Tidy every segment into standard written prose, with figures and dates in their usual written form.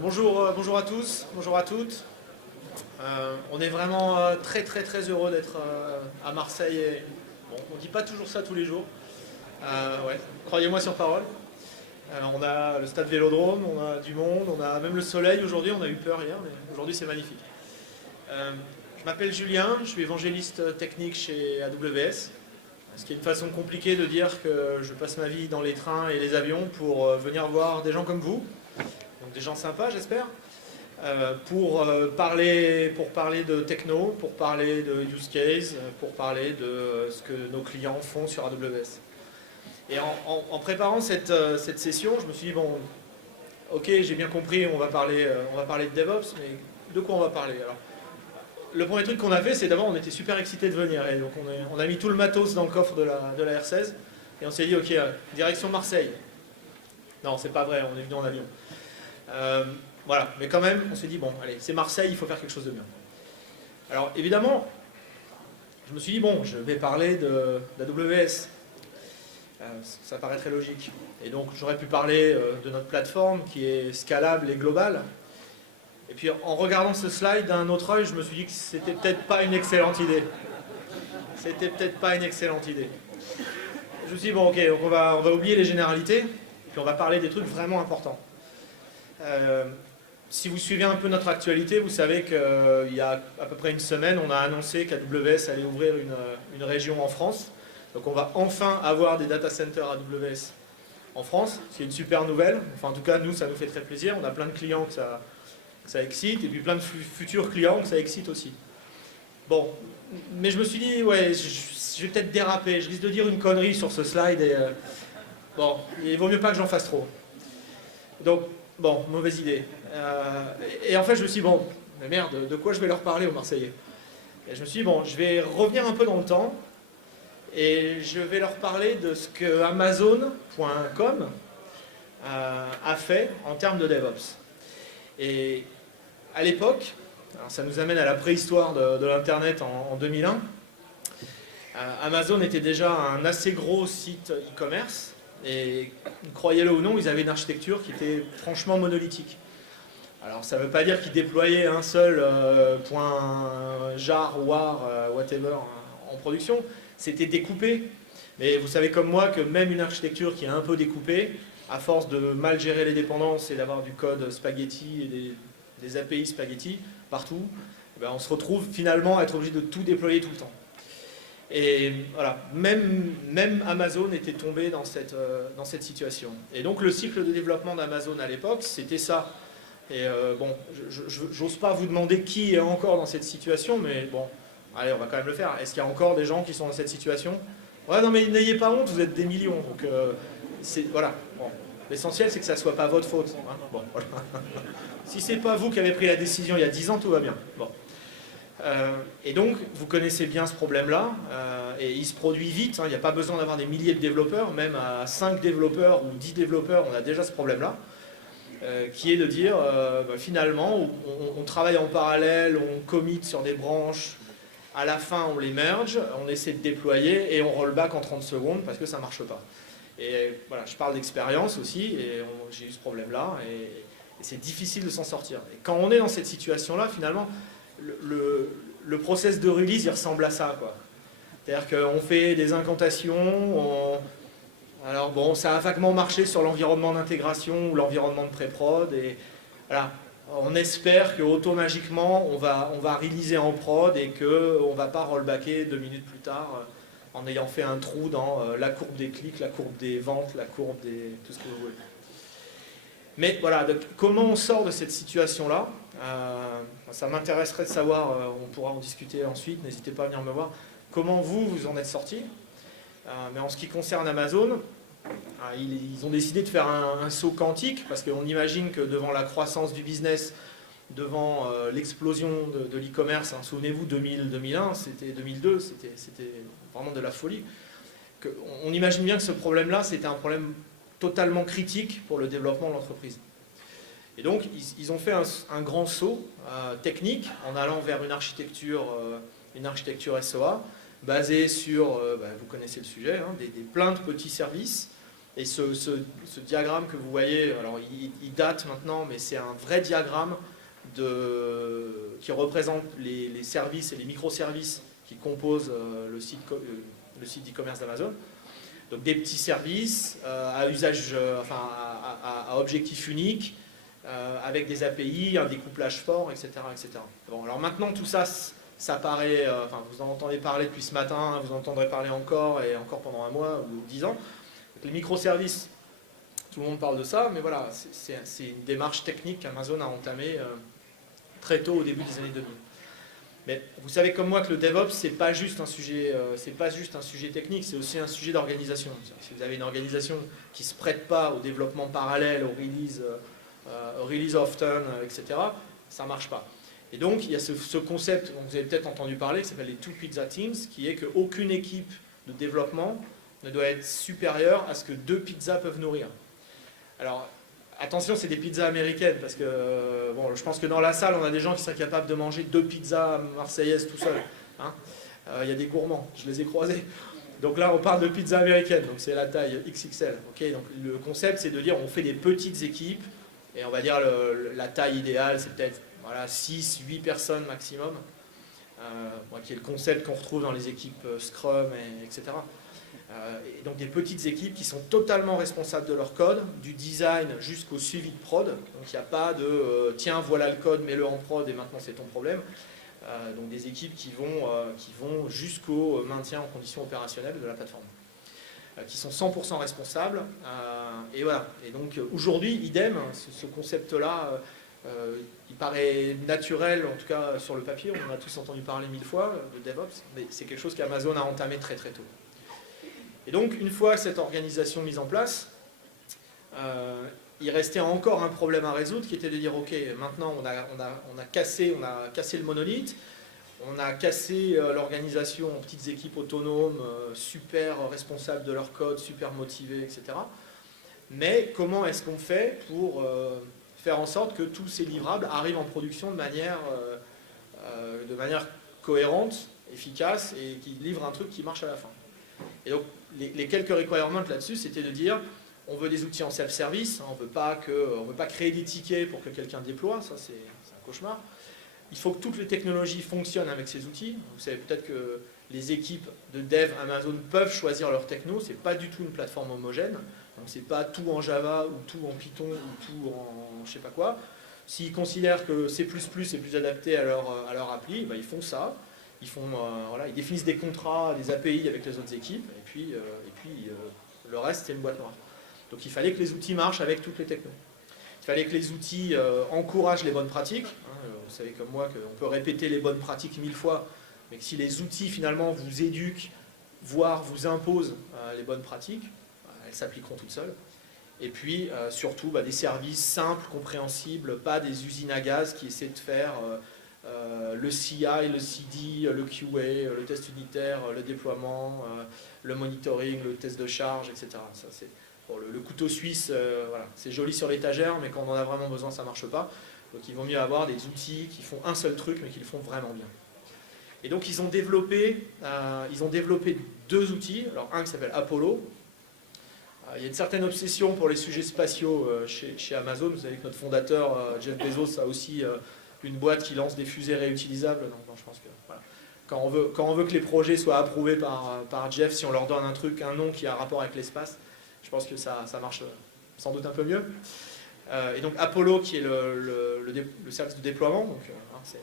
Bonjour à tous, bonjour à toutes. On est vraiment très heureux d'être à Marseille. Bon, on ne dit pas toujours ça tous les jours. Ouais, croyez-moi sur parole. On a le stade Vélodrome, on a du monde, on a même le soleil aujourd'hui. On a eu peur hier, mais aujourd'hui c'est magnifique. Je m'appelle Julien, je suis évangéliste technique chez AWS. Ce qui est une façon compliquée de dire que je passe ma vie dans les trains et les avions pour venir voir des gens comme vous. Donc des gens sympas, j'espère, pour parler de techno, pour parler de use case, pour parler de ce que nos clients font sur AWS. Et en préparant cette session, je me suis dit, bon, ok, j'ai bien compris, on va parler de DevOps, mais de quoi on va parler alors? Le premier truc qu'on a fait, c'est d'abord, on était super excités de venir, et donc on a mis tout le matos dans le coffre de la R16, et on s'est dit, ok, direction Marseille. Non, c'est pas vrai, on est venu en avion. Voilà, mais quand même, on s'est dit, bon, allez, c'est Marseille, il faut faire quelque chose de bien. Alors, évidemment, je me suis dit, bon, je vais parler d'AWS. Ça paraît très logique. Et donc, j'aurais pu parler de notre plateforme qui est scalable et globale. Et puis, en regardant ce slide d'un autre œil, je me suis dit que c'était peut-être pas une excellente idée. C'était peut-être pas une excellente idée. Je me suis dit, bon, ok, donc on va oublier les généralités, puis on va parler des trucs vraiment importants. Si vous suivez un peu notre actualité, vous savez qu'il y a à peu près une semaine, on a annoncé qu'AWS allait ouvrir une région en France. Donc on va enfin avoir des data centers AWS en France, c'est une super nouvelle. Enfin en tout cas, nous, ça nous fait très plaisir. On a plein de clients que ça excite, et puis plein de futurs clients que ça excite aussi. Bon, mais je me suis dit, ouais, je vais peut-être déraper, je risque de dire une connerie sur ce slide, et bon, il vaut mieux pas que j'en fasse trop. Donc, bon, mauvaise idée. Et en fait, je me suis dit, bon, mais merde, de quoi je vais leur parler aux Marseillais? Et je me suis dit, bon, je vais revenir un peu dans le temps et je vais leur parler de ce que Amazon.com a fait en termes de DevOps. Et à l'époque, ça nous amène à la préhistoire de l'Internet en 2001, Amazon était déjà un assez gros site e-commerce. Et croyez-le ou non, ils avaient une architecture qui était franchement monolithique. Alors ça ne veut pas dire qu'ils déployaient un seul point jar, war, whatever en production. C'était découpé. Mais vous savez comme moi que même une architecture qui est un peu découpée, à force de mal gérer les dépendances et d'avoir du code spaghetti et des API spaghetti partout, ben on se retrouve finalement à être obligé de tout déployer tout le temps. Et voilà, même Amazon était tombé dans cette situation. Et donc le cycle de développement d'Amazon à l'époque, c'était ça. Et bon, j'ose pas vous demander qui est encore dans cette situation, mais bon, allez, on va quand même le faire. Est-ce qu'il y a encore des gens qui sont dans cette situation? Ouais, non, mais n'ayez pas honte, vous êtes des millions. Donc, voilà. Bon. L'essentiel, c'est que ça ne soit pas votre faute. Hein. Bon, voilà. Si c'est pas vous qui avez pris la décision il y a 10 ans, tout va bien. Bon. Et donc, vous connaissez bien ce problème-là, et il se produit vite, hein, il n'y a pas besoin d'avoir des milliers de développeurs, même à 5 développeurs ou 10 développeurs, on a déjà ce problème-là, qui est de dire, finalement, on travaille en parallèle, on commit sur des branches, à la fin on les merge, on essaie de déployer, et on rollback en 30 secondes parce que ça ne marche pas. Et voilà, je parle d'expérience aussi, et j'ai eu ce problème-là, et c'est difficile de s'en sortir. Et quand on est dans cette situation-là, finalement, le process de release, il ressemble à ça, quoi. C'est-à-dire qu'on fait des incantations, alors bon, ça a vaguement marché sur l'environnement d'intégration ou l'environnement de pré-prod, et voilà, on espère qu'automagiquement, on va releaser en prod et qu'on ne va pas rollbacker 2 minutes plus tard en ayant fait un trou dans la courbe des clics, la courbe des ventes, la courbe des... tout ce que vous voulez. Mais voilà, donc, comment on sort de cette situation-là? Ça m'intéresserait de savoir, on pourra en discuter ensuite, n'hésitez pas à venir me voir, comment vous en êtes sortis. Mais en ce qui concerne Amazon, ils ont décidé de faire un saut quantique, parce qu'on imagine que devant la croissance du business, devant l'explosion de l'e-commerce, hein, souvenez-vous, 2000-2001, c'était 2002, c'était vraiment de la folie. On imagine bien que ce problème-là, c'était un problème totalement critique pour le développement de l'entreprise. Et donc, ils ont fait un grand saut technique en allant vers une architecture SOA basée sur, vous connaissez le sujet, hein, plein de petits services Et ce diagramme que vous voyez, alors il date maintenant, mais c'est un vrai diagramme qui représente les services et les microservices qui composent le site d'e-commerce d'Amazon. Donc des petits services à usage, à objectif unique, avec des API, un découplage fort, etc., etc. Bon, alors maintenant tout ça, ça paraît, vous en entendez parler depuis ce matin, vous en entendrez parler encore et encore pendant un mois ou 10 ans. Donc, les microservices, tout le monde parle de ça, mais voilà, c'est une démarche technique qu'Amazon a entamée très tôt au début des années 2000. Mais vous savez comme moi que le DevOps, c'est pas juste un sujet technique, c'est aussi un sujet d'organisation. Si vous avez une organisation qui ne se prête pas au développement parallèle, au release often, etc., ça ne marche pas. Et donc, il y a ce concept dont vous avez peut-être entendu parler, qui s'appelle les Two Pizza Teams, qui est qu'aucune équipe de développement ne doit être supérieure à ce que 2 pizzas peuvent nourrir. Alors, attention, c'est des pizzas américaines, parce que bon, je pense que dans la salle, on a des gens qui seraient capables de manger 2 pizzas marseillaises tout seuls. Hein. Il y a des gourmands, je les ai croisés. Donc là, on parle de pizza américaine, donc c'est la taille XXL. Okay, donc le concept, c'est de dire on fait des petites équipes, et on va dire la taille idéale, c'est peut-être 6, 8 personnes maximum, qui est le concept qu'on retrouve dans les équipes Scrum, etc. Et donc des petites équipes qui sont totalement responsables de leur code, du design jusqu'au suivi de prod. Donc il n'y a pas de tiens, voilà le code, mets-le en prod et maintenant c'est ton problème. Donc des équipes qui vont jusqu'au maintien en condition opérationnelle de la plateforme, qui sont 100% responsables. Et voilà. Et donc aujourd'hui, idem, ce concept-là, il paraît naturel, en tout cas sur le papier, on en a tous entendu parler 1000 fois de DevOps, mais c'est quelque chose qu'Amazon a entamé très très tôt. Et donc, une fois cette organisation mise en place, il restait encore un problème à résoudre qui était de dire, ok, maintenant on a cassé le monolithe, on a cassé l'organisation en petites équipes autonomes, super responsables de leur code, super motivées, etc. Mais comment est-ce qu'on fait pour faire en sorte que tous ces livrables arrivent en production de manière cohérente, efficace et qui livrent un truc qui marche à la fin. Et donc, les quelques requirements là-dessus, c'était de dire, on veut des outils en self-service, on ne veut pas créer des tickets pour que quelqu'un déploie, ça c'est un cauchemar. Il faut que toutes les technologies fonctionnent avec ces outils. Vous savez peut-être que les équipes de dev Amazon peuvent choisir leur techno, c'est pas du tout une plateforme homogène, donc c'est pas tout en Java ou tout en Python ou tout en je sais pas quoi. S'ils considèrent que C++ est plus adapté à leur appli, ben ils font ça. Ils définissent des contrats, des API avec les autres équipes, et puis le reste, c'est une boîte noire. Donc il fallait que les outils marchent avec toutes les technos. Il fallait que les outils encouragent les bonnes pratiques. Vous savez comme moi qu'on peut répéter les bonnes pratiques 1000 fois, mais que si les outils finalement vous éduquent, voire vous imposent les bonnes pratiques, elles s'appliqueront toutes seules. Et puis surtout des services simples, compréhensibles, pas des usines à gaz qui essaient de faire le CI, le CD, le QA, le test unitaire, le déploiement, le monitoring, le test de charge, etc. Ça, c'est, bon, le couteau suisse, voilà, c'est joli sur l'étagère, mais quand on en a vraiment besoin, ça ne marche pas. Donc il vaut mieux avoir des outils qui font un seul truc, mais qui le font vraiment bien. Et donc ils ont développé 2 outils. Alors un qui s'appelle Apollo. Il y a une certaine obsession pour les sujets spatiaux chez Amazon. Vous savez que notre fondateur, Jeff Bezos, a aussi une boîte qui lance des fusées réutilisables. Donc, je pense que voilà. Quand on veut que les projets soient approuvés par Jeff, si on leur donne un nom qui a un rapport avec l'espace, je pense que ça marche sans doute un peu mieux. Et donc Apollo, qui est le service de déploiement, donc,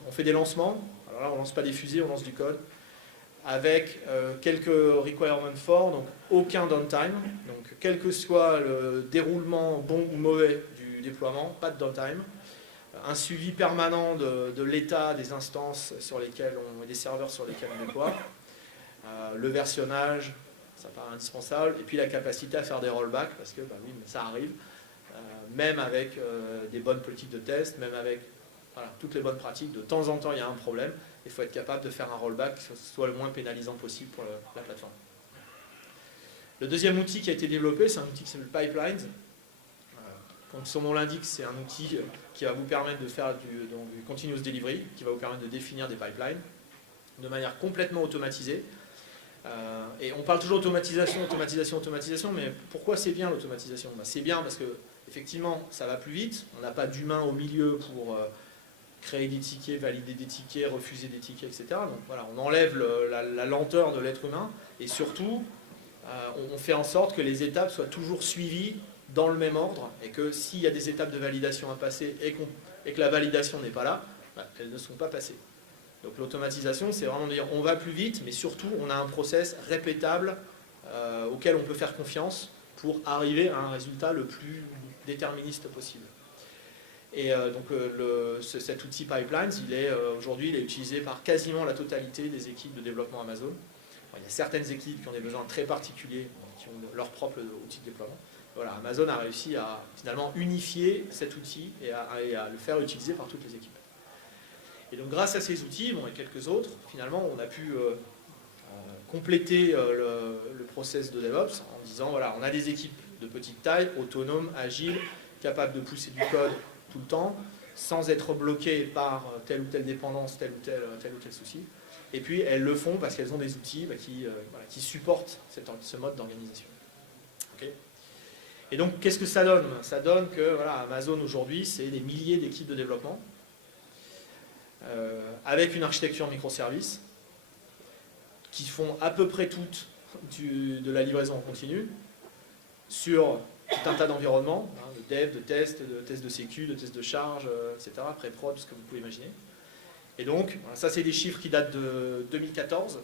on fait des lancements. Alors là, on ne lance pas des fusées, on lance du code. Avec quelques requirements forts, donc aucun downtime, donc quel que soit le déroulement bon ou mauvais du déploiement, pas de downtime, un suivi permanent de l'état des instances sur lesquelles et des serveurs sur lesquels on déploie, le versionnage, ça paraît indispensable, et puis la capacité à faire des rollbacks, parce que oui, ça arrive, même avec des bonnes politiques de test, même avec toutes les bonnes pratiques, de temps en temps il y a un problème. Il faut être capable de faire un rollback que ce soit le moins pénalisant possible pour la plateforme. Le deuxième outil qui a été développé, c'est un outil qui s'appelle Pipelines. Comme son nom l'indique, c'est un outil qui va vous permettre de faire du continuous delivery, qui va vous permettre de définir des pipelines de manière complètement automatisée. Et on parle toujours d'automatisation, automatisation, mais pourquoi c'est bien l'automatisation? C'est bien parce que effectivement, ça va plus vite, on n'a pas d'humain au milieu pour créer des tickets, valider des tickets, refuser des tickets, etc. Donc voilà, on enlève la lenteur de l'être humain, et surtout, on fait en sorte que les étapes soient toujours suivies dans le même ordre, et que s'il y a des étapes de validation à passer et que la validation n'est pas là, elles ne sont pas passées. Donc l'automatisation, c'est vraiment de dire on va plus vite, mais surtout on a un process répétable auquel on peut faire confiance pour arriver à un résultat le plus déterministe possible. Et donc cet outil Pipelines, aujourd'hui, il est utilisé par quasiment la totalité des équipes de développement Amazon. Il y a certaines équipes qui ont des besoins très particuliers, qui ont leur propre outil de déploiement. Voilà, Amazon a réussi à finalement unifier cet outil et à le faire utiliser par toutes les équipes. Et donc grâce à ces outils, et quelques autres, finalement on a pu compléter le process de DevOps en disant voilà, on a des équipes de petite taille, autonomes, agiles, capables de pousser du code tout le temps, sans être bloquées par telle ou telle dépendance, tel ou tel souci. Et puis elles le font parce qu'elles ont des outils qui supportent ce mode d'organisation. Okay. Et donc qu'est-ce que ça donne? Ça donne que Amazon aujourd'hui, c'est des milliers d'équipes de développement, avec une architecture microservices qui font à peu près toutes de la livraison en continu sur tout un tas d'environnements, de dev, de test de sécu, de test de charge, etc., pré-prod, ce que vous pouvez imaginer. Et donc, ça c'est des chiffres qui datent de 2014,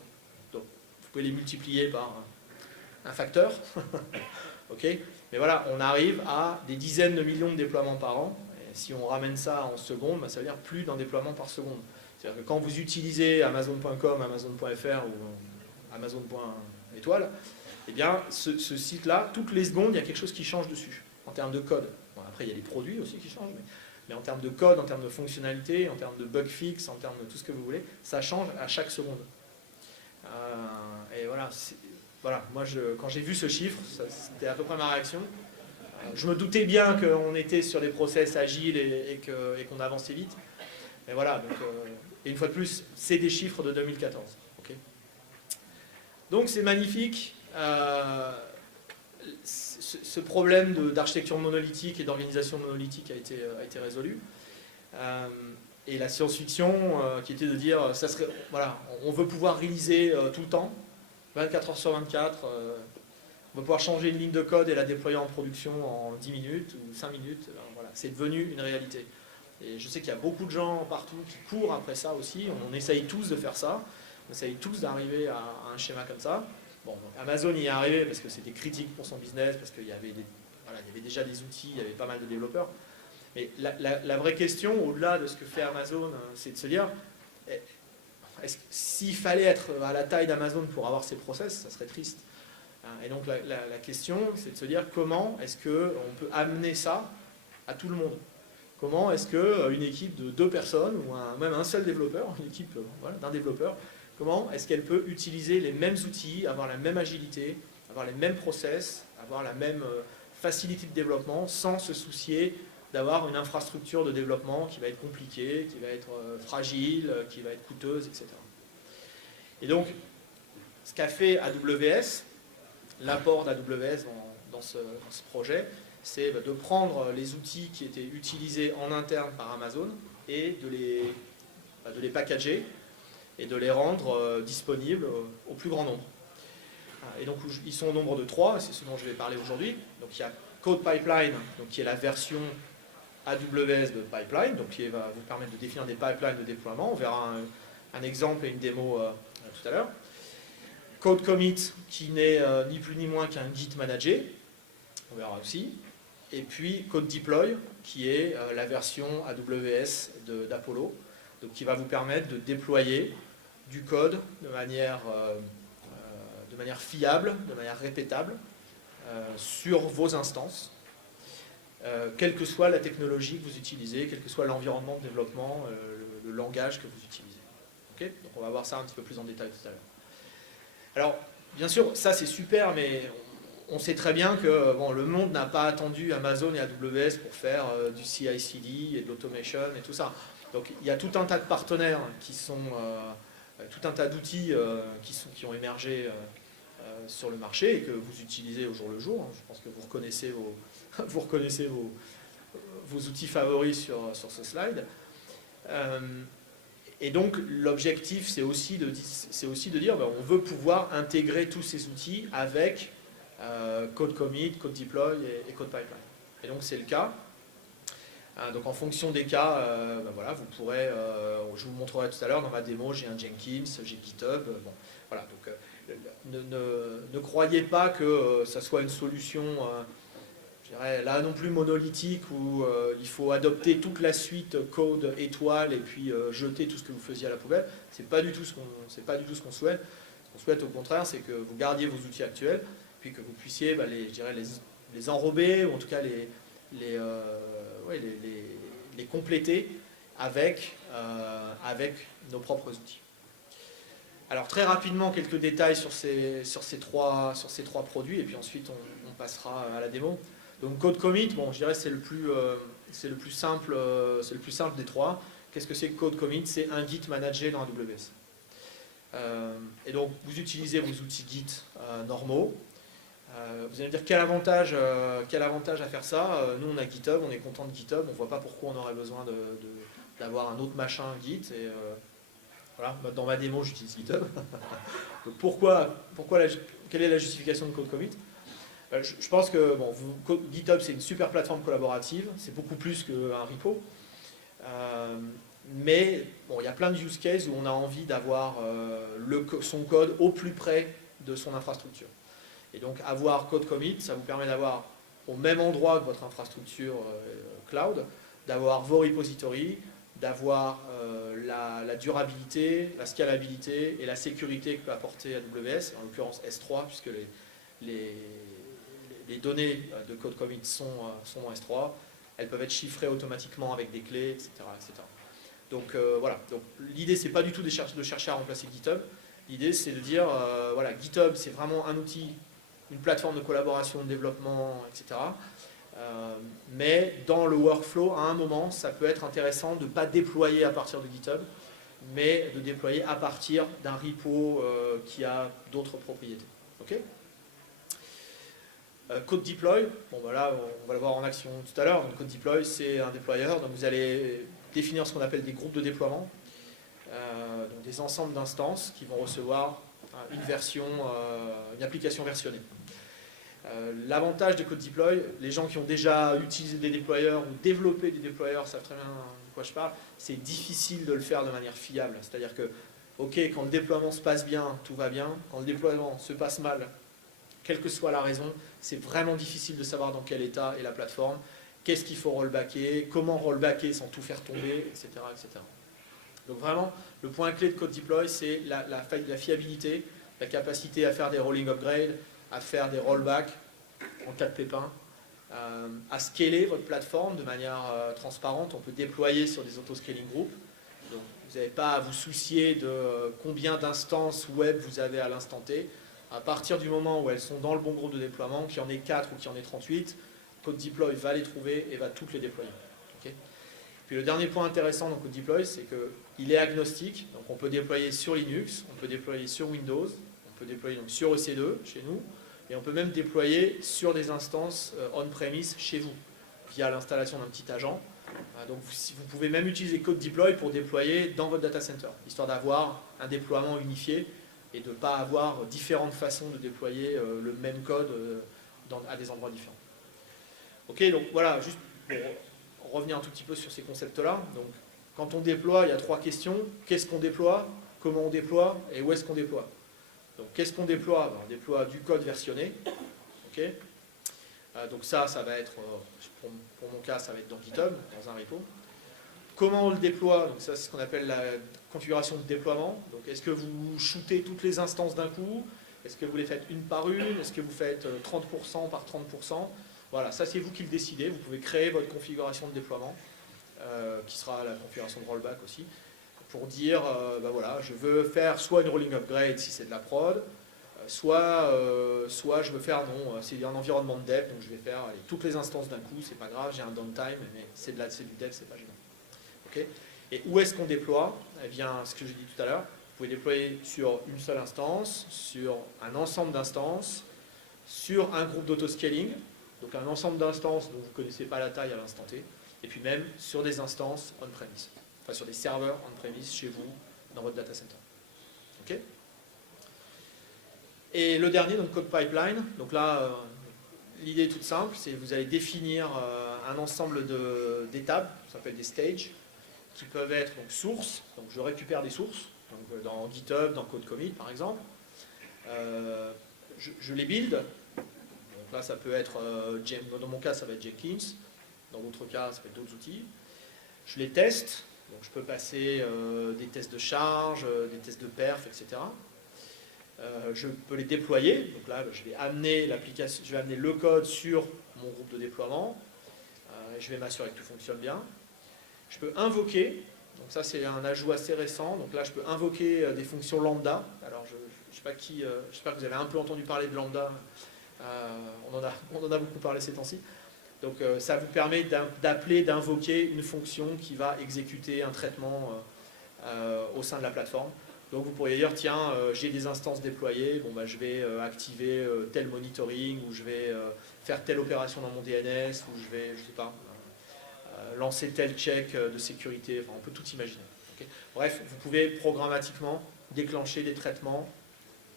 donc vous pouvez les multiplier par un facteur. Okay. Mais voilà, on arrive à des dizaines de millions de déploiements par an. Et si on ramène ça en secondes, ça veut dire plus d'un déploiement par seconde. C'est-à-dire que quand vous utilisez Amazon.com, Amazon.fr ou Amazon.étoile, eh bien, ce site-là, toutes les secondes, il y a quelque chose qui change dessus, en termes de code. Bon, après, il y a les produits aussi qui changent, mais en termes de code, en termes de fonctionnalité, en termes de bug fix, en termes de tout ce que vous voulez, ça change à chaque seconde. Et voilà, moi, quand j'ai vu ce chiffre, c'était à peu près ma réaction. Je me doutais bien qu'on était sur des process agiles et qu'on avançait vite. Mais voilà, donc, et une fois de plus, c'est des chiffres de 2014. Okay. Donc c'est magnifique. Ce problème d'architecture monolithique et d'organisation monolithique a été résolu. Et la science-fiction qui était de dire, on veut pouvoir réaliser tout le temps, 24 heures sur 24, on va pouvoir changer une ligne de code et la déployer en production en 10 minutes ou 5 minutes. Voilà, c'est devenu une réalité. Et je sais qu'il y a beaucoup de gens partout qui courent après ça aussi. On essaye tous de faire ça. On essaye tous d'arriver à un schéma comme ça. Bon, Amazon y est arrivé parce que c'était critique pour son business, parce qu'il y avait déjà des outils, il y avait pas mal de développeurs. Mais la vraie question, au-delà de ce que fait Amazon, c'est de se dire, s'il fallait être à la taille d'Amazon pour avoir ces process, ça serait triste. Et donc la question, c'est de se dire comment est-ce qu'on peut amener ça à tout le monde. Comment est-ce qu'une équipe de 2 personnes, ou même un seul développeur, une équipe d'un développeur, comment est-ce qu'elle peut utiliser les mêmes outils, avoir la même agilité, avoir les mêmes process, avoir la même facilité de développement, sans se soucier d'avoir une infrastructure de développement qui va être compliquée, qui va être fragile, qui va être coûteuse, etc. Et donc, ce qu'a fait AWS, l'apport d'AWS dans ce projet, c'est de prendre les outils qui étaient utilisés en interne par Amazon et de les packager et de les rendre disponibles au plus grand nombre. Et donc ils sont au nombre de 3, c'est ce dont je vais parler aujourd'hui. Donc il y a Code Pipeline, donc, qui est la version AWS de Pipeline, donc qui va vous permettre de définir des pipelines de déploiement. On verra un exemple et une démo tout à l'heure. Code Commit, qui n'est ni plus ni moins qu'un Git managé, on verra aussi. Et puis Code Deploy, qui est la version AWS d'Apollo, donc qui va vous permettre de déployer du code de manière fiable, de manière répétable, sur vos instances, quelle que soit la technologie que vous utilisez, quel que soit l'environnement de développement, le langage que vous utilisez. Okay, donc on va voir ça un petit peu plus en détail tout à l'heure. Alors, bien sûr, ça c'est super, mais on sait très bien que le monde n'a pas attendu Amazon et AWS pour faire du CI/CD et de l'automation et tout ça. Donc il y a tout un tas de partenaires qui sont tout un tas d'outils qui ont émergé sur le marché et que vous utilisez au jour le jour. Je pense que vous reconnaissez vous reconnaissez vos outils favoris sur ce slide. Et donc l'objectif, c'est aussi de dire on veut pouvoir intégrer tous ces outils avec code commit, code deploy et code pipeline. Et donc c'est le cas. Donc en fonction des cas, voilà, vous pourrez, je vous montrerai tout à l'heure dans ma démo, j'ai un Jenkins, j'ai GitHub. Bon, voilà, donc ne croyez pas que ça soit une solution, je dirais, là non plus monolithique où il faut adopter toute la suite code étoile et puis jeter tout ce que vous faisiez à la poubelle. C'est pas du tout ce qu'on souhaite. Ce qu'on souhaite au contraire, c'est que vous gardiez vos outils actuels, puis que vous puissiez les enrober ou en tout cas les compléter avec nos propres outils. Alors très rapidement, quelques détails sur ces trois produits, et puis ensuite on passera à la démo. Donc code commit, bon, je dirais c'est le plus simple des trois. Qu'est-ce que c'est que code commit? C'est un Git managé dans AWS. Et donc vous utilisez vos outils Git normaux. Vous allez me dire quel avantage à faire ça. Nous on a GitHub, on est content de GitHub, on ne voit pas pourquoi on aurait besoin d'avoir un autre machin Git. Et voilà, dans ma démo j'utilise GitHub. Donc quelle est la justification de code commit? Je pense que GitHub c'est une super plateforme collaborative, c'est beaucoup plus qu'un repo. Mais bon, il y a plein de use cases où on a envie d'avoir son code au plus près de son infrastructure. Et donc avoir code commit, ça vous permet d'avoir au même endroit que votre infrastructure cloud, d'avoir vos repositories, d'avoir la durabilité, la scalabilité et la sécurité que peut apporter AWS, en l'occurrence S3, puisque les données de code commit sont dans S3, elles peuvent être chiffrées automatiquement avec des clés, etc. etc. Donc voilà, donc, l'idée c'est pas du tout de chercher à remplacer GitHub, l'idée c'est de dire, voilà, GitHub c'est vraiment un outil, une plateforme de collaboration, de développement, etc. Mais dans le workflow, à un moment, ça peut être intéressant de ne pas déployer à partir de GitHub, mais de déployer à partir d'un repo qui a d'autres propriétés. Okay. Code deploy, bon voilà, on va le voir en action tout à l'heure. Donc code deploy, c'est un déployeur. Donc vous allez définir ce qu'on appelle des groupes de déploiement, donc des ensembles d'instances qui vont recevoir une application versionnée. L'avantage de code deploy, les gens qui ont déjà utilisé des déployeurs ou développé des déployeurs savent très bien de quoi je parle, c'est difficile de le faire de manière fiable. C'est-à-dire que, ok, quand le déploiement se passe bien, tout va bien. Quand le déploiement se passe mal, quelle que soit la raison, c'est vraiment difficile de savoir dans quel état est la plateforme, qu'est-ce qu'il faut rollbacker, comment rollbacker sans tout faire tomber, etc., etc. Donc vraiment, le point clé de code deploy, c'est la fiabilité, la capacité à faire des rolling upgrades, à faire des rollbacks en cas de pépin, à scaler votre plateforme de manière transparente. On peut déployer sur des auto-scaling groups. Donc, vous n'avez pas à vous soucier de combien d'instances web vous avez à l'instant T. À partir du moment où elles sont dans le bon groupe de déploiement, qu'il y en ait 4 ou qu'il y en ait 38, Code Deploy va les trouver et va toutes les déployer. Okay. Puis le dernier point intéressant dans Code Deploy, c'est qu'il est agnostique. Donc on peut déployer sur Linux, on peut déployer sur Windows, on peut déployer donc sur EC2 chez nous, et on peut même déployer sur des instances on-premise chez vous, via l'installation d'un petit agent. Donc vous pouvez même utiliser Code Deploy pour déployer dans votre data center, histoire d'avoir un déploiement unifié et de ne pas avoir différentes façons de déployer le même code à des endroits différents. Ok, donc voilà, juste pour revenir un tout petit peu sur ces concepts-là. Donc, quand on déploie, il y a 3 questions. Qu'est-ce qu'on déploie? Comment on déploie? Et où est-ce qu'on déploie? Donc, qu'est-ce qu'on déploie? On déploie du code versionné. Okay. Donc ça va être, pour mon cas, ça va être dans GitHub, dans un repo. Comment on le déploie? Donc ça, c'est ce qu'on appelle la configuration de déploiement. Donc, est-ce que vous shootez toutes les instances d'un coup? Est-ce que vous les faites une par une? Est-ce que vous faites 30% par 30%? Voilà, ça c'est vous qui le décidez. Vous pouvez créer votre configuration de déploiement, qui sera la configuration de rollback aussi, pour dire, voilà, je veux faire soit une rolling upgrade si c'est de la prod, soit je veux faire, non, c'est un environnement de dev, donc je vais faire toutes les instances d'un coup, c'est pas grave, j'ai un downtime, mais c'est du dev, c'est pas gênant. Okay. Et où est-ce qu'on déploie? Eh bien, ce que j'ai dit tout à l'heure, pouvez déployer sur une seule instance, sur un ensemble d'instances, sur un groupe d'autoscaling, donc un ensemble d'instances dont vous ne connaissez pas la taille à l'instant T, et puis même sur des instances on-premise, enfin sur des serveurs on-premise chez vous, dans votre data center. Ok. Et le dernier, donc code pipeline, donc là, l'idée est toute simple, c'est que vous allez définir un ensemble d'étapes, ça s'appelle des stages, qui peuvent être donc sources, donc je récupère des sources, donc dans GitHub, dans Code Commit par exemple, je les build, donc là ça peut être, dans mon cas ça va être Jenkins, dans d'autres cas ça peut être d'autres outils, je les teste, donc je peux passer des tests de charge, des tests de perf, etc. Je peux les deployer, donc là je vais amener l'application, je vais amener le code sur mon groupe de déploiement, je vais m'assurer que tout fonctionne bien. Je peux invoquer, donc ça c'est un ajout assez récent, donc là je peux invoquer des fonctions lambda. Alors je ne sais pas qui, j'espère que vous avez un peu entendu parler de lambda, on en a beaucoup parlé ces temps-ci. Donc ça vous permet d'appeler, d'invoquer une fonction qui va exécuter un traitement au sein de la plateforme. Donc vous pourriez dire, tiens, j'ai des instances déployées, bon, bah, je vais activer tel monitoring, ou je vais faire telle opération dans mon DNS, ou je vais, je sais pas, lancer tel check de sécurité, enfin, on peut tout imaginer. Okay. Bref, vous pouvez programmatiquement déclencher des traitements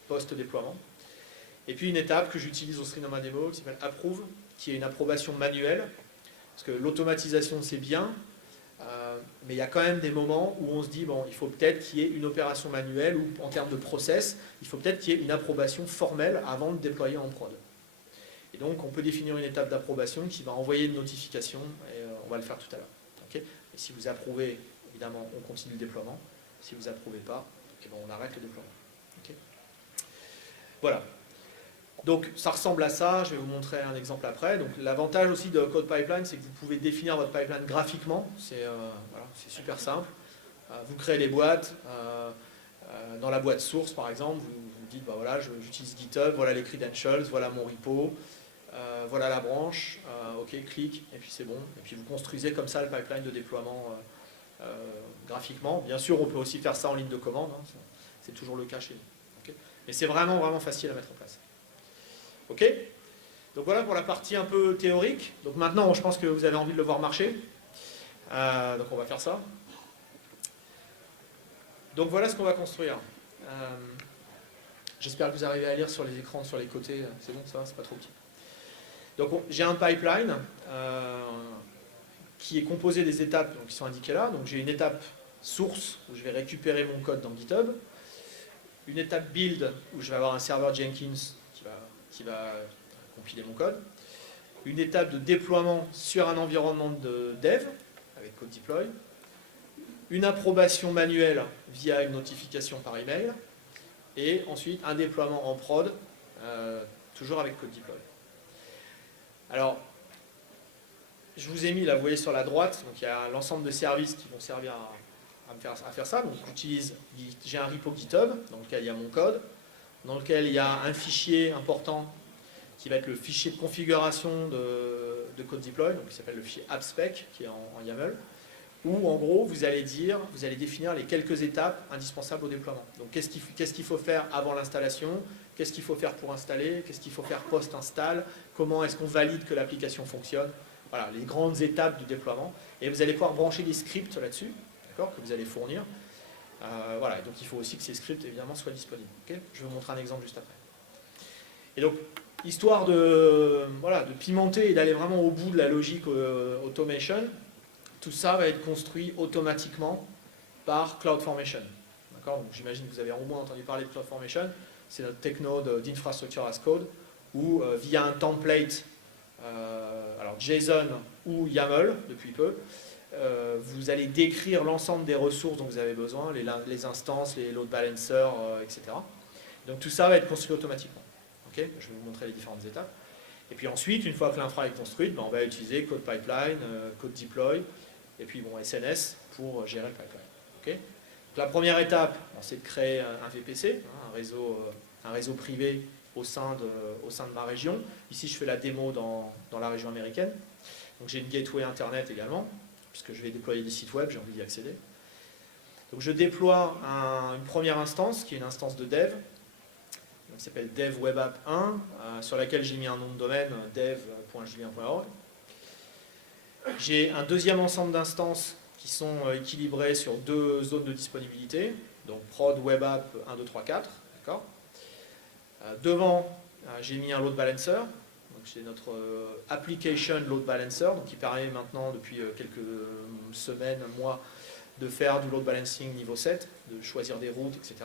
post-déploiement. Et puis une étape que j'utilise aussi dans ma démo, qui s'appelle Approve, qui est une approbation manuelle, parce que l'automatisation c'est bien, mais il y a quand même des moments où on se dit, bon, il faut peut-être qu'il y ait une opération manuelle, ou en termes de process, il faut peut-être qu'il y ait une approbation formelle avant de déployer en prod. Et donc on peut définir une étape d'approbation qui va envoyer une notification, et on va le faire tout à l'heure. Okay. Et si vous approuvez, évidemment, on continue le déploiement. Si vous n'approuvez pas, okay, bon, on arrête le déploiement. Okay. Voilà. Donc ça ressemble à ça, je vais vous montrer un exemple après. Donc l'avantage aussi de Code Pipeline, c'est que vous pouvez définir votre pipeline graphiquement, c'est voilà, super simple. Vous créez les boîtes, dans la boîte source par exemple, vous dites, bah, voilà, j'utilise GitHub, voilà les credentials, voilà mon repo, voilà la branche, ok, clic, et puis c'est bon. Et puis vous construisez comme ça le pipeline de déploiement graphiquement. Bien sûr, on peut aussi faire ça en ligne de commande, hein, c'est toujours le cas chez nous. Okay. Mais c'est vraiment, vraiment facile à mettre en place. Ok. Donc voilà pour la partie un peu théorique. Donc maintenant, je pense que vous avez envie de le voir marcher. Donc on va faire ça. Donc voilà ce qu'on va construire. J'espère que vous arrivez à lire sur les écrans, sur les côtés. C'est bon, ça va, c'est pas trop petit. Donc j'ai un pipeline qui est composé des étapes donc, qui sont indiquées là. Donc j'ai une étape source où je vais récupérer mon code dans GitHub. Une étape build où je vais avoir un serveur Jenkins qui va compiler mon code. Une étape de déploiement sur un environnement de dev avec code deploy. Une approbation manuelle via une notification par email. Et ensuite un déploiement en prod, toujours avec code deploy. Alors, je vous ai mis là, vous voyez sur la droite, donc il y a l'ensemble de services qui vont servir à faire ça. Donc j'ai un repo GitHub dans lequel il y a mon code, dans lequel il y a un fichier important qui va être le fichier de configuration de code deploy, donc qui s'appelle le fichier appspec, qui est en YAML, où en gros vous allez définir les quelques étapes indispensables au déploiement. Donc qu'est-ce qu'il faut faire avant l'installation, qu'est-ce qu'il faut faire pour installer, qu'est-ce qu'il faut faire post-install, comment est-ce qu'on valide que l'application fonctionne, voilà, les grandes étapes du déploiement. Et vous allez pouvoir brancher des scripts là-dessus, d'accord, que vous allez fournir. Voilà, et donc il faut aussi que ces scripts évidemment soient disponibles. Okay, je vais vous montrer un exemple juste après. Et donc, histoire de pimenter et d'aller vraiment au bout de la logique automation, tout ça va être construit automatiquement par CloudFormation. Donc j'imagine que vous avez au moins entendu parler de CloudFormation. C'est notre techno d'infrastructure as code, où via un template, alors JSON ou YAML depuis peu, vous allez décrire l'ensemble des ressources dont vous avez besoin, les instances, les load balancers, etc. Donc tout ça va être construit automatiquement. Okay, je vais vous montrer les différentes étapes. Et puis ensuite, une fois que l'infra est construite, on va utiliser Code Pipeline, Code Deploy, et puis SNS pour gérer le pipeline. Okay. Donc, la première étape, c'est de créer un VPC, un réseau privé au sein de ma région. Ici, je fais la démo dans la région américaine. Donc j'ai une gateway internet également, puisque je vais déployer des sites web, j'ai envie d'y accéder. Donc je déploie une première instance, qui est une instance de dev, qui s'appelle dev web app 1, sur laquelle j'ai mis un nom de domaine, dev.julien.org. J'ai un deuxième ensemble d'instances qui sont équilibrées sur 2 zones de disponibilité, donc prod, web app 1, 2, 3, 4. D'accord. Devant, j'ai mis un load balancer. Donc c'est notre application load balancer, donc qui permet maintenant depuis quelques semaines, mois, de faire du load balancing niveau 7, de choisir des routes, etc.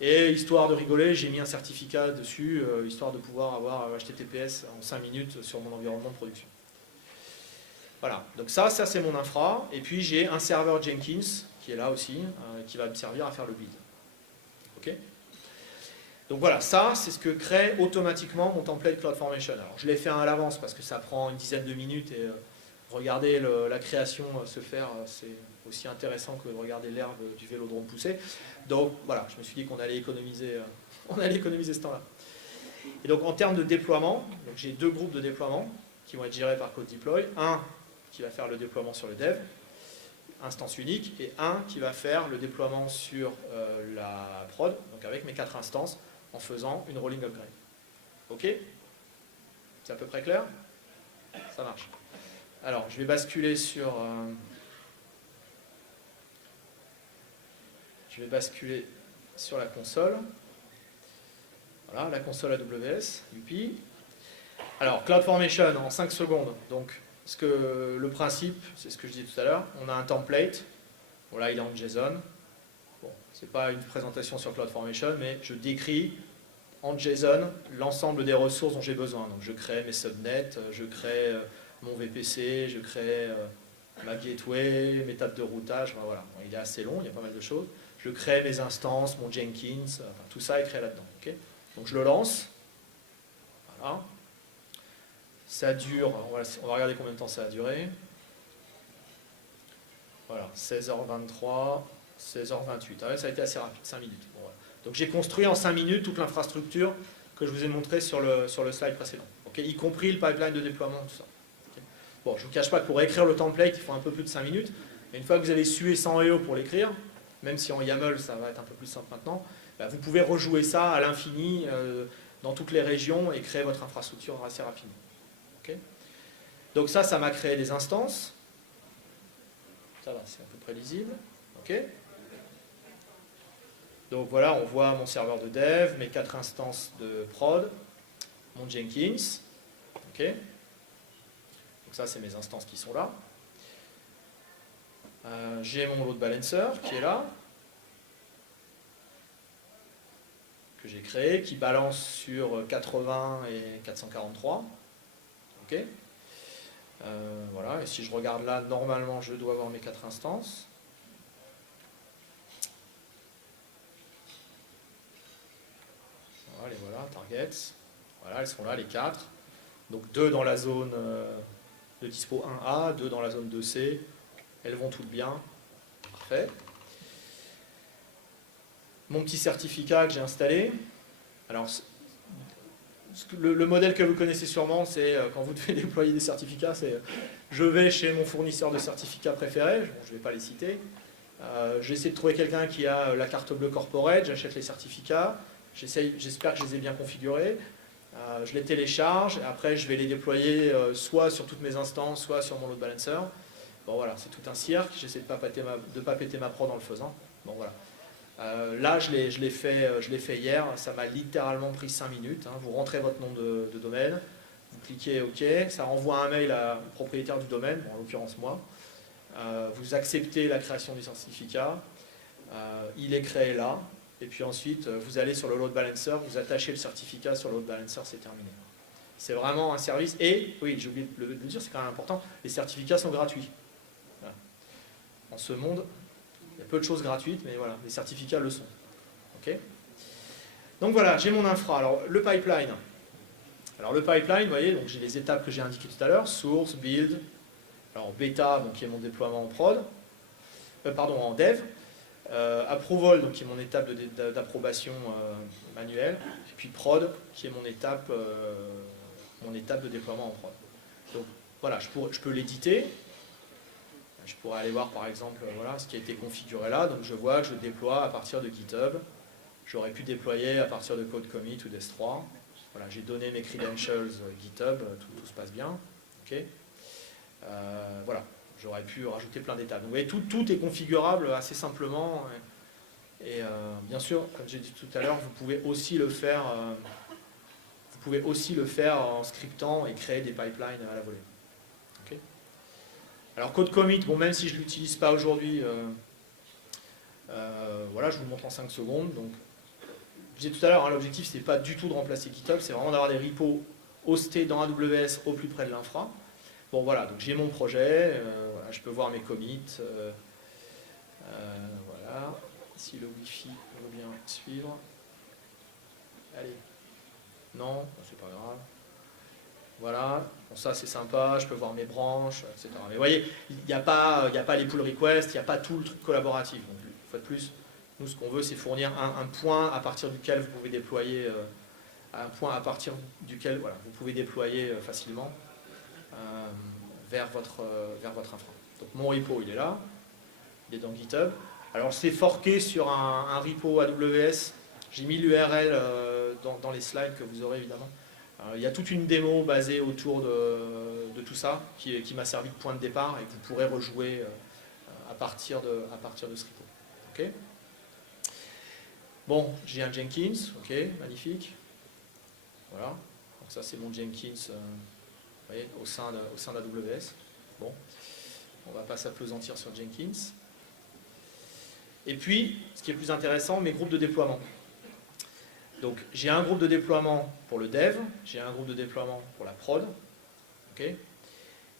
Et histoire de rigoler, j'ai mis un certificat dessus, histoire de pouvoir avoir HTTPS en 5 minutes sur mon environnement de production. Voilà, donc ça c'est mon infra, et puis j'ai un serveur Jenkins, qui est là aussi, qui va me servir à faire le build. Ok. Donc voilà, ça c'est ce que crée automatiquement mon template CloudFormation. Alors je l'ai fait à l'avance parce que ça prend une dizaine de minutes, et regarder la création se faire, c'est aussi intéressant que de regarder l'herbe du vélodrome pousser. Donc voilà, je me suis dit qu'on allait économiser, ce temps-là. Et donc en termes de déploiement, j'ai 2 groupes de déploiement qui vont être gérés par CodeDeploy. Un qui va faire le déploiement sur le dev, instance unique, et un qui va faire le déploiement sur la prod, donc avec mes 4 instances, en faisant une rolling upgrade. Ok? C'est à peu près clair? Ça marche. Alors, je vais basculer sur... la console. Voilà, la console AWS, youpi. Alors, CloudFormation en 5 secondes. Donc, le principe, c'est ce que je disais tout à l'heure, on a un template. Voilà, il est en JSON. Bon, c'est pas une présentation sur CloudFormation, mais je décris en JSON l'ensemble des ressources dont j'ai besoin. Donc, je crée mes subnets, je crée mon VPC, je crée ma gateway, mes tables de routage. Enfin, voilà, bon, il est assez long, il y a pas mal de choses. Je crée mes instances, mon Jenkins, enfin, tout ça est créé là-dedans. Okay. Donc je le lance. Voilà. Ça dure, on va regarder combien de temps ça a duré. Voilà, 16h23, 16h28. Ah ouais, ça a été assez rapide, 5 minutes. Bon, voilà. Donc j'ai construit en 5 minutes toute l'infrastructure que je vous ai montré sur le slide précédent. Okay, y compris le pipeline de déploiement, tout ça. Okay. Bon, je ne vous cache pas que pour écrire le template, il faut un peu plus de 5 minutes. Et une fois que vous avez sué 100 EO pour l'écrire, même si en YAML ça va être un peu plus simple maintenant, bah, vous pouvez rejouer ça à l'infini dans toutes les régions et créer votre infrastructure assez rapidement. Okay. Donc ça m'a créé des instances. Ça va, c'est à peu près lisible. Okay. Donc voilà, on voit mon serveur de dev, mes 4 instances de prod, mon Jenkins. Okay. Donc ça, c'est mes instances qui sont là. J'ai mon load balancer qui est là, que j'ai créé, qui balance sur 80 et 443. Ok. Voilà, et si je regarde là, normalement je dois avoir mes 4 instances. Voilà, les voilà, targets. Voilà, elles sont là, les 4. Donc 2 dans la zone de dispo 1A, 2 dans la zone 2C. Elles vont toutes bien. Parfait. Mon petit certificat que j'ai installé. Alors, le modèle que vous connaissez sûrement, c'est quand vous devez déployer des certificats, c'est je vais chez mon fournisseur de certificats préféré, bon, je ne vais pas les citer, j'essaie de trouver quelqu'un qui a la carte bleue corporate, j'achète les certificats, j'espère que je les ai bien configurés, je les télécharge, et après je vais les déployer soit sur toutes mes instances, soit sur mon load balancer. Bon voilà, c'est tout un cirque, j'essaie de ne pas péter ma prod en le faisant. Bon voilà. Là, je l'ai fait hier, ça m'a littéralement pris 5 minutes. Hein. Vous rentrez votre nom de domaine, vous cliquez OK, ça renvoie un mail au propriétaire du domaine, bon, en l'occurrence moi. Vous acceptez la création du certificat, il est créé là, et puis ensuite vous allez sur le load balancer, vous attachez le certificat sur le load balancer, c'est terminé. C'est vraiment un service, et oui, j'ai oublié de le dire, c'est quand même important, les certificats sont gratuits. Voilà. En ce monde, il y a peu de choses gratuites, mais voilà, les certificats le sont. Okay. Donc voilà, j'ai mon infra. Alors, le pipeline. Alors, le pipeline, vous voyez, j'ai les étapes que j'ai indiquées tout à l'heure. Source, build, alors bêta, donc, qui est mon déploiement en prod. En dev. Approval, donc, qui est mon étape d'approbation manuelle. Et puis prod, qui est mon étape de déploiement en prod. Donc voilà, je peux l'éditer. Je pourrais aller voir par exemple voilà, ce qui a été configuré là. Donc je vois que je déploie à partir de GitHub. J'aurais pu déployer à partir de CodeCommit ou d'S3. Voilà, j'ai donné mes credentials GitHub, tout se passe bien. Okay. Voilà, j'aurais pu rajouter plein d'étapes. Donc vous voyez, tout est configurable assez simplement. Et bien sûr, comme j'ai dit tout à l'heure, vous pouvez aussi le faire. Vous pouvez aussi le faire en scriptant et créer des pipelines à la volée. Okay. Alors CodeCommit, bon, même si je ne l'utilise pas aujourd'hui, voilà, je vous le montre en 5 secondes. Donc, je disais tout à l'heure, hein, l'objectif c'est pas du tout de remplacer GitHub, c'est vraiment d'avoir des repos hostés dans AWS au plus près de l'infra. Bon voilà, donc j'ai mon projet, voilà, je peux voir mes commits, voilà, si le Wi-Fi veut bien suivre. Allez, non, c'est pas grave. Voilà, bon, ça c'est sympa, je peux voir mes branches, etc. Mais vous voyez, il n'y a pas les pull requests, il n'y a pas tout le truc collaboratif. Donc, une fois de plus, nous ce qu'on veut c'est fournir un point à partir duquel vous pouvez déployer, voilà, vous pouvez déployer facilement vers votre infra. Donc mon repo il est là, il est dans GitHub. Alors c'est forqué sur un repo AWS, j'ai mis l'URL dans les slides que vous aurez évidemment. Il y a toute une démo basée autour de tout ça qui m'a servi de point de départ et que vous pourrez rejouer à partir de ce repo. Okay. Bon, j'ai un Jenkins, ok, magnifique. Voilà, donc ça c'est mon Jenkins vous voyez, au sein d'AWS. Bon, on ne va pas s'appesantir sur Jenkins. Et puis, ce qui est plus intéressant, mes groupes de déploiement. Donc j'ai un groupe de déploiement pour le dev, j'ai un groupe de déploiement pour la prod. Okay.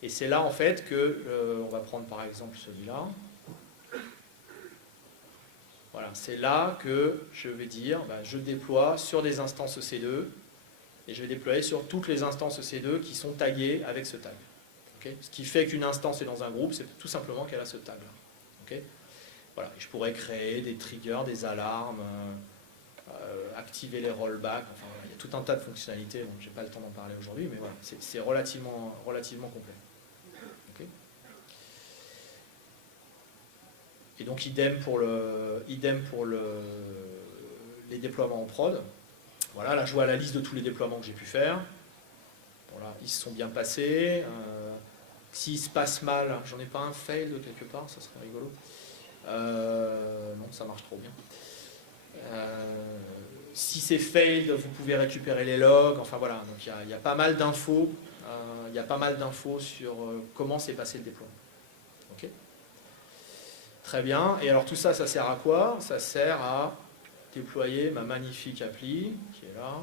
Et c'est là en fait que, on va prendre par exemple celui-là. Voilà, c'est là que je vais dire, je déploie sur des instances EC2 et je vais déployer sur toutes les instances EC2 qui sont taguées avec ce tag. Okay. Ce qui fait qu'une instance est dans un groupe, c'est tout simplement qu'elle a ce tag. Okay. Voilà, et je pourrais créer des triggers, des alarmes, activer les rollbacks, enfin il y a tout un tas de fonctionnalités, donc je n'ai pas le temps d'en parler aujourd'hui, mais voilà, c'est relativement complet. Okay. Et donc idem pour les déploiements en prod. Voilà, là je vois la liste de tous les déploiements que j'ai pu faire. Bon, là, ils se sont bien passés. S'ils se passent mal, j'en ai pas un fail de quelque part, ça serait rigolo. Non, ça marche trop bien. Si c'est failed, vous pouvez récupérer les logs. Enfin voilà, donc il y a pas mal d'infos. Il y a pas mal d'infos sur comment s'est passé le déploiement. Ok. Très bien. Et alors tout ça, ça sert à quoi? Ça sert à déployer ma magnifique appli qui est là,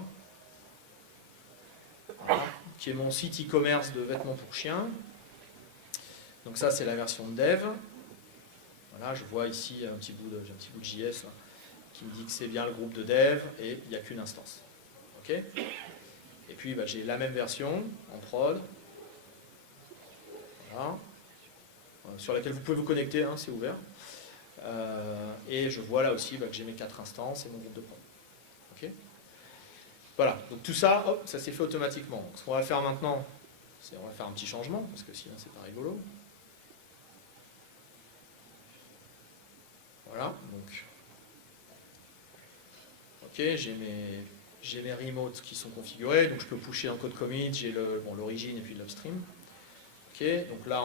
voilà, qui est mon site e-commerce de vêtements pour chiens. Donc ça, c'est la version de dev. Voilà, je vois ici j'ai un petit bout de JS là, qui me dit que c'est bien le groupe de dev et il n'y a qu'une instance. Ok. Et puis j'ai la même version en prod. Voilà. Sur laquelle vous pouvez vous connecter, hein, c'est ouvert. Et je vois là aussi que j'ai mes 4 instances et mon groupe de prod. Okay. Voilà, donc tout ça, hop, ça s'est fait automatiquement. Donc, ce qu'on va faire maintenant, c'est on va faire un petit changement, parce que sinon c'est pas rigolo. Voilà, donc ok, j'ai mes remotes qui sont configurés, donc je peux pusher en code commit, j'ai l'origine et puis l'upstream. Ok, donc là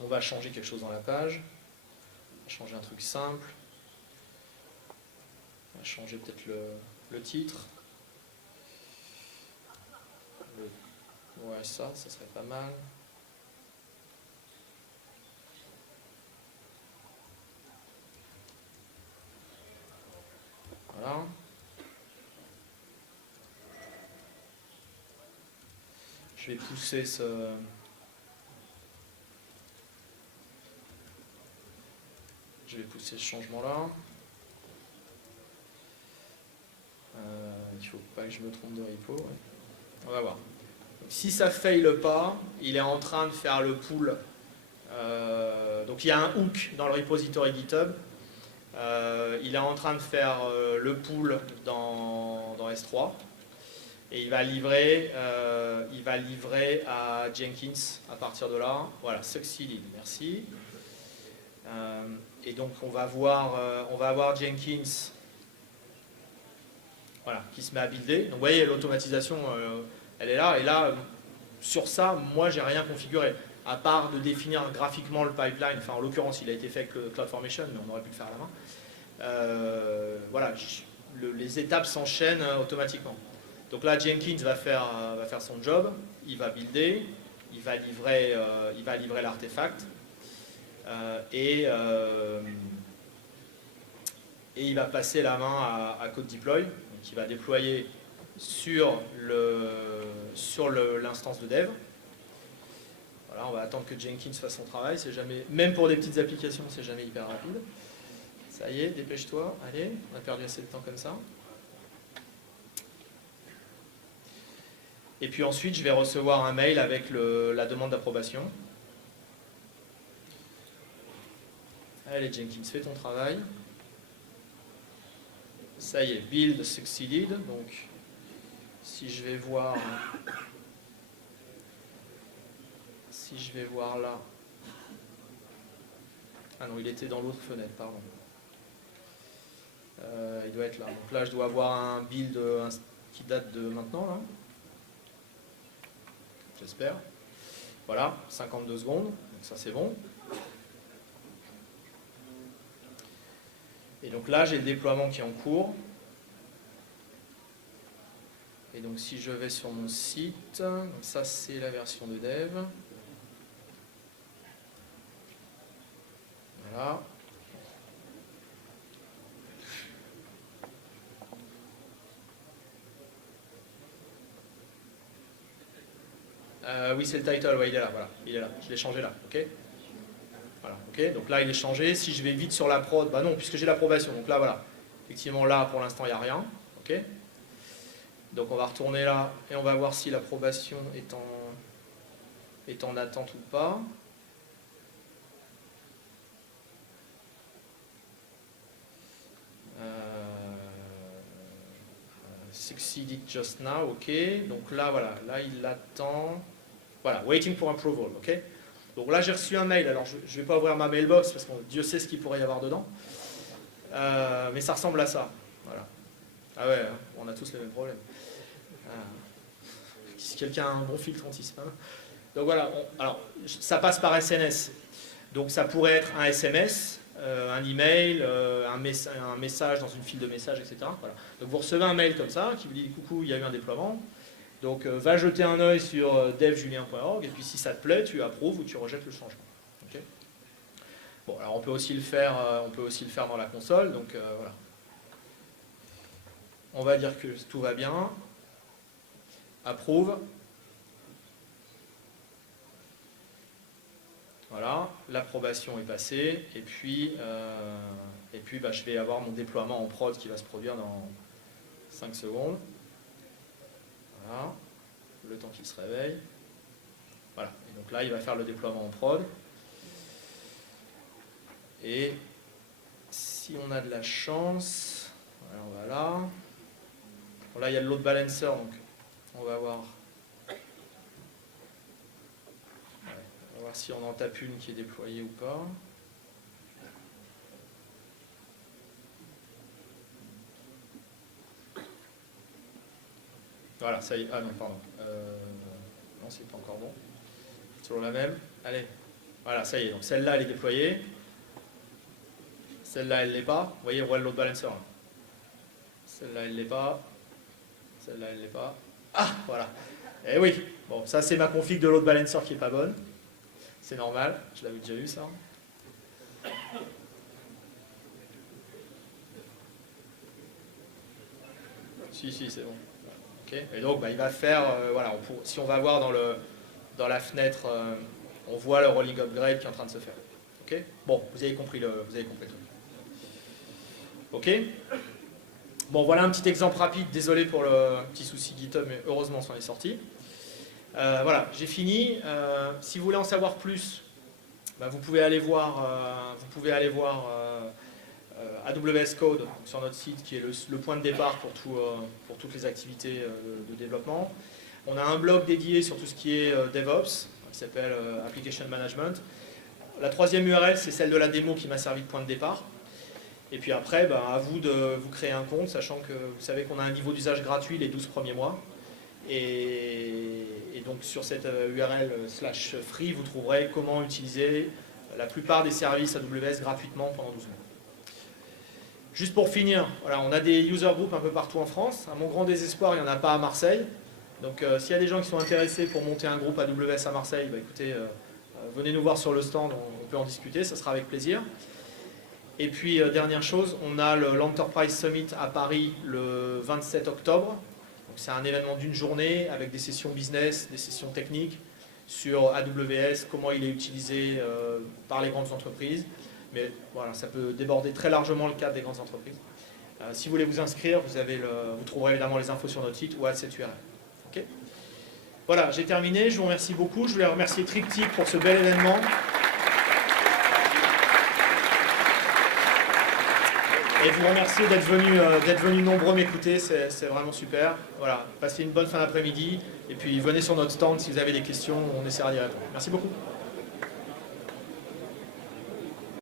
on va changer quelque chose dans la page. On va changer un truc simple. On va changer peut-être le titre. Ouais, ça serait pas mal. Voilà. Je vais pousser ce... Je vais pousser ce changement-là. Il ne faut pas que je me trompe de repo. Ouais. On va voir. Donc, si ça ne faille pas, il est en train de faire le pull. Donc il y a un hook dans le repository GitHub. Il est en train de faire le pull dans S3. Et il va livrer à Jenkins à partir de là. Voilà, succeeded, merci. Et donc on va avoir Jenkins, voilà, qui se met à builder. Donc vous voyez, l'automatisation, elle est là. Et là, sur ça, moi, j'ai rien configuré, à part de définir graphiquement le pipeline. Enfin, en l'occurrence, il a été fait avec le CloudFormation, mais on aurait pu le faire à la main. Voilà, les étapes s'enchaînent automatiquement. Donc là, Jenkins va faire son job, il va builder, il va livrer l'artefact, et il va passer la main à Code Deploy, qui va déployer sur l'instance de dev. Voilà, on va attendre que Jenkins fasse son travail, c'est jamais, même pour des petites applications, c'est jamais hyper rapide. Ça y est, dépêche-toi, allez, on a perdu assez de temps comme ça. Et puis ensuite, je vais recevoir un mail avec la demande d'approbation. Allez Jenkins, fais ton travail. Ça y est, build succeeded. Donc, si je vais voir là. Ah non, il était dans l'autre fenêtre, pardon. Il doit être là. Donc là, je dois avoir un build qui date de maintenant, là. J'espère. Voilà, 52 secondes, donc ça c'est bon. Et donc là, j'ai le déploiement qui est en cours. Et donc si je vais sur mon site, donc ça c'est la version de dev. Voilà. Oui, c'est le title, ouais, il est là, voilà, il est là, je l'ai changé là, ok. Voilà, ok, donc là il est changé. Si je vais vite sur la prod, bah non, puisque j'ai l'approbation, donc là voilà, effectivement là pour l'instant il n'y a rien, ok. Donc on va retourner là et on va voir si l'approbation est en attente ou pas. Succeeded just now, ok. Donc là voilà, là il attend. Voilà, waiting for approval, ok. Donc là j'ai reçu un mail, alors je ne vais pas ouvrir ma mailbox parce que Dieu sait ce qu'il pourrait y avoir dedans. Mais ça ressemble à ça. Voilà. Ah ouais, hein, on a tous les mêmes problèmes. Si quelqu'un a un bon filtre anti-spam. Donc voilà, alors ça passe par SNS. Donc ça pourrait être un SMS, un email, un message dans une file de messages, etc. Voilà. Donc vous recevez un mail comme ça qui vous dit coucou, il y a eu un déploiement. Donc va jeter un œil sur devjulien.org et puis si ça te plaît, tu approuves ou tu rejettes le changement. Okay. Bon, alors on peut aussi le faire dans la console. Donc voilà. On va dire que tout va bien. Approuve. Voilà, l'approbation est passée. Et puis bah, je vais avoir mon déploiement en prod qui va se produire dans 5 secondes. Voilà, le temps qu'il se réveille. Voilà, et donc là il va faire le déploiement en prod. Et si on a de la chance, voilà, on va là. Bon, là il y a le load balancer, donc on va voir. On va voir si on en tape une qui est déployée ou pas. Voilà, ça y est. Ah non, pardon. Non, c'est pas encore bon. C'est toujours la même. Allez. Voilà, ça y est. Donc celle-là, elle est déployée. Celle-là, elle ne l'est pas. Vous voyez, on voit le load balancer. Celle-là, elle ne l'est pas. Celle-là, elle ne l'est pas. Ah, voilà. Eh oui. Bon, ça, c'est ma config de load balancer qui n'est pas bonne. C'est normal. Je l'avais déjà vu, ça. Si, c'est bon. Okay. Et donc, bah, il va faire, voilà, si on va voir dans la fenêtre, on voit le rolling upgrade qui est en train de se faire. Ok. Bon, vous avez compris le truc. Ok. Bon, voilà un petit exemple rapide. Désolé pour le petit souci GitHub, mais heureusement, on s'en est sorti. Voilà, j'ai fini. Si vous voulez en savoir plus, bah, vous pouvez aller voir AWS Code sur notre site, qui est le point de départ pour toutes les activités de développement. On a un blog dédié sur tout ce qui est DevOps, qui s'appelle Application Management. La troisième URL, c'est celle de la démo qui m'a servi de point de départ. Et puis après, à vous de vous créer un compte, sachant que vous savez qu'on a un niveau d'usage gratuit les 12 premiers mois. Et donc sur cette URL /free, vous trouverez comment utiliser la plupart des services AWS gratuitement pendant 12 mois. Juste pour finir, voilà, on a des user groups un peu partout en France. À mon grand désespoir, il n'y en a pas à Marseille. Donc s'il y a des gens qui sont intéressés pour monter un groupe AWS à Marseille, écoutez, venez nous voir sur le stand, on peut en discuter, ça sera avec plaisir. Et puis dernière chose, on a l'Enterprise Summit à Paris le 27 octobre. C'est un événement d'une journée avec des sessions business, des sessions techniques sur AWS, comment il est utilisé par les grandes entreprises. Mais voilà, ça peut déborder très largement le cadre des grandes entreprises. Si vous voulez vous inscrire, vous trouverez évidemment les infos sur notre site ou à cette URL. Okay. Voilà, j'ai terminé. Je vous remercie beaucoup. Je voulais remercier Triptyque pour ce bel événement. Et vous remercier d'être venus nombreux m'écouter, c'est vraiment super. Voilà, passez une bonne fin d'après-midi et puis venez sur notre stand si vous avez des questions, on essaiera d'y répondre. Merci beaucoup.